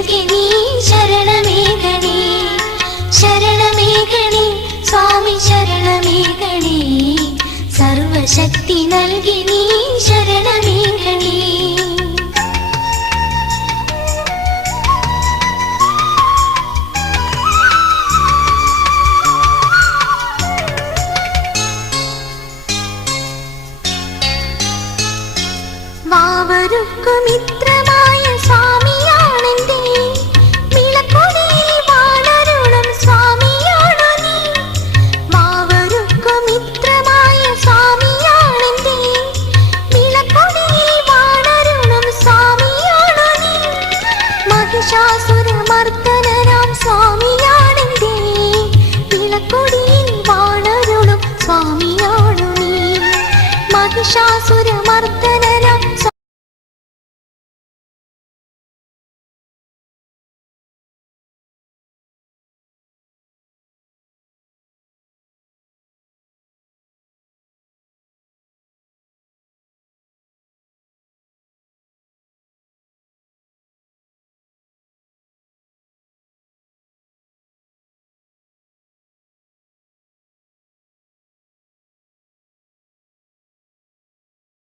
നൽകി നീ ശരണമേകണേ, ശരണമേകണേ സ്വാമി ശരണമേകണേ, സർവശക്തി നൽകി നീ ശരണമേകണേ. വാവരുക്കുമിത്രമായ സ്വാമിയാണെന്റെ, വിളക്കൊടിയിൽ വാണരുളും സ്വാമിയാണു നീ. വാവരുക്കുമിത്രമായ സ്വാമിയാണെന്റെ, വിളക്കൊടിയിൽ വാണരുളും സ്വാമിയാണു നീ. മഹിഷാസുരമർദ്ദനനാം സ്വാമിയാണെന്റെ, വിളക്കൊടിയിൽ വാണരുളും സ്വാമിയാണു നീ. മഹിഷാസുര